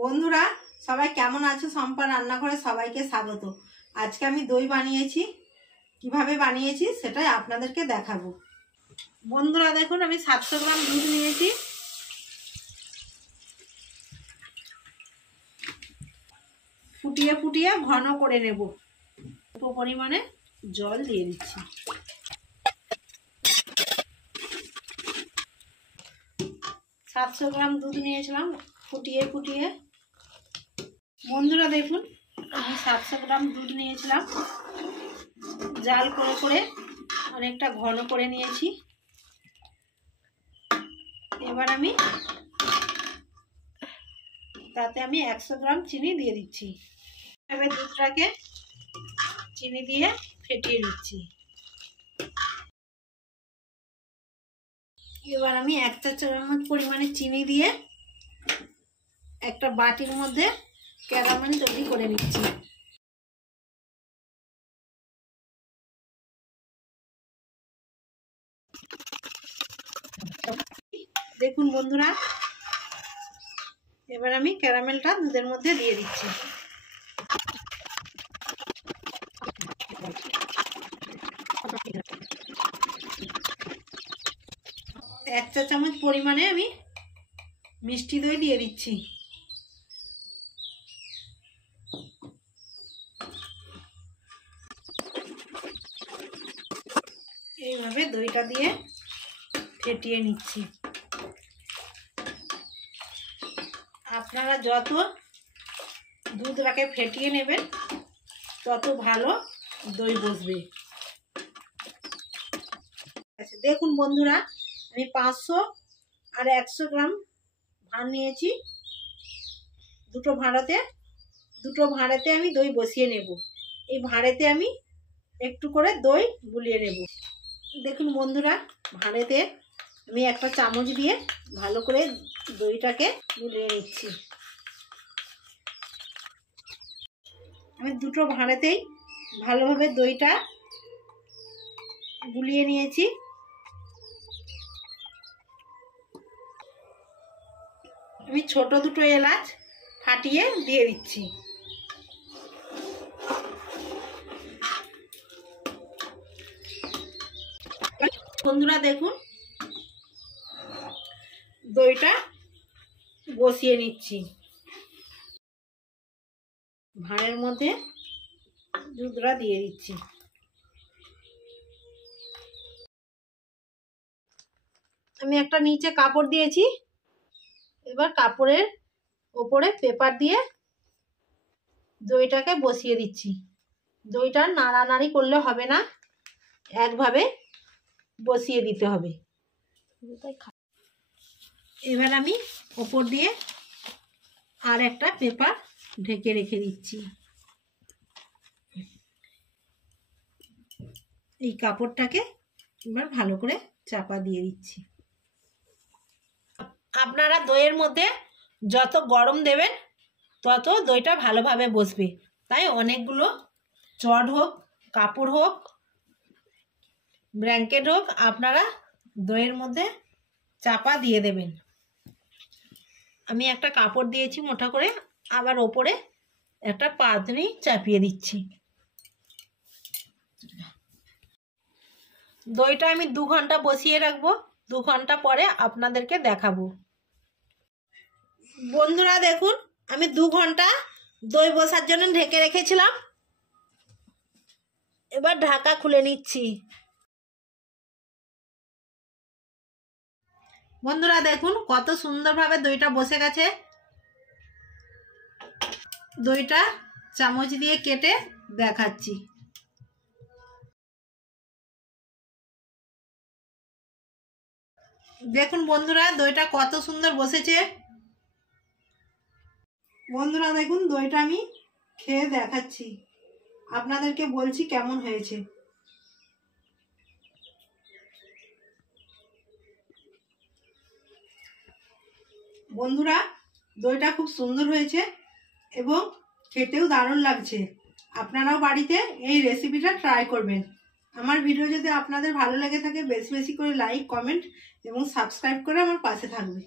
বন্ধুরা সবাই কেমন আছো? সম্পা রান্নাঘরে সবাইকে স্বাগত। আজকে আমি দই বানিয়েছি, কিভাবে বানিয়েছি সেটাই আপনাদেরকে দেখাবো। বন্ধুরা দেখুন, আমি 700 গ্রাম দুধ নিয়েছি। ফুটিয়ে ফুটিয়ে ঘন করে নেব। অল্প পরিমাণে জল দিয়ে দিচ্ছি। সাতশো গ্রাম দুধ নিয়েছিলাম, ফুটিয়ে ফুটিয়ে। বন্ধুরা দেখুন, আমি 700 গ্রাম দুধ নিয়েছিলাম, জাল করে করে অনেকটা ঘন করে নিয়েছি। এবার আমি তাতে 100 গ্রাম চিনি দিয়ে দিচ্ছি। এবার দুধটাকে চিনি দিয়ে ফেটিয়ে নিচ্ছি। এবার আমি 1 চা চামচ পরিমাণে চিনি দিয়ে একটা বাটির মধ্যে ক্যারামেল তৈরি করে নিচ্ছি। দেখুন বন্ধুরা, এবার আমি ক্যারামেলটা দুধের মধ্যে দিয়ে দিচ্ছি। এক চা চামচ পরিমাণে আমি মিষ্টি দই দিয়ে দিচ্ছি। এইভাবে দইটা দিয়ে ফেটিয়ে নিচ্ছি। আপনারা যত দুধটাকে ফেটিয়ে নেবেন তত ভালো দই বসবে। আচ্ছা দেখুন বন্ধুরা, আমি 500 আর 100 গ্রাম ভাঁড় নিয়েছি। দুটো ভাঁড়াতে আমি দই বসিয়ে নেব। এই ভাঁড়েতে আমি একটু করে দই গুলিয়ে নেব। দেখুন বন্ধুরা, ভাঁড়েতে আমি একটা চামচ দিয়ে ভালো করে দইটাকে গুলিয়ে নিচ্ছি। আমি দুটো ভাঁড়েতেই ভালোভাবে দইটা গুলিয়ে নিয়েছি। আমি ছোট দুটো এলাচ ফাটিয়ে দিয়ে দিচ্ছি। বন্ধুরা দেখুন, দইটা বসিয়ে নিচ্ছি। ভাঁড়ের মধ্যে দুধটা দিয়ে দিচ্ছি। আমি একটা নিচে কাপড় দিয়েছি। এবার কাপড়ের ওপরে পেপার দিয়ে দইটাকে বসিয়ে দিচ্ছি। দইটা নাড়ানাড়ি করলে হবে না, একভাবে বসিয়ে দিতে হবে। এবার আমি ওপর দিয়ে আর একটা পেপার ঢেকে রেখে দিচ্ছি। এই কাপড়টাকে এবার ভালো করে চাপা দিয়ে দিচ্ছি। আপনারা দইয়ের মধ্যে যত গরম দেবেন তত দইটা ভালোভাবে বসবে। তাই অনেকগুলো চট হোক, কাপড় হোক, ব্ল্যাঙ্কেট হোক, আপনারা দইয়ের মধ্যে চাপা দিয়ে দেবেন। আমি একটা কাপড় দিয়েছি মোটা করে, আবার ওপরে একটা পাতনি চাপিয়ে দিচ্ছি। দইটা আমি 2 ঘন্টা বসিয়ে রাখবো। 2 ঘন্টা পরে আপনাদেরকে দেখাবো। বন্ধুরা দেখুন, আমি 2 ঘন্টা দই বসার জন্য ঢেকে রেখেছিলাম। এবার ঢাকা খুলে নিচ্ছি। বন্ধুরা দেখুন কত সুন্দরভাবে দইটা বসে গেছে। দইটা চামচ দিয়ে কেটে দেখাচ্ছি। দেখুন বন্ধুরা, দইটা কত সুন্দর বসেছে। বন্ধুরা দেখুন, দইটা আমি খেয়ে দেখাচ্ছি, আপনাদেরকে বলছি কেমন হয়েছে। বন্ধুরা দইটা খুব সুন্দর হয়েছে এবং খেতেও দারুণ লাগছে। আপনারাও বাড়িতে এই রেসিপিটা ট্রাই করবেন। আমার ভিডিও যদি আপনাদের ভালো লেগে থাকে বেশি বেশি করে লাইক, কমেন্ট এবং সাবস্ক্রাইব করে আমার পাশে থাকবে।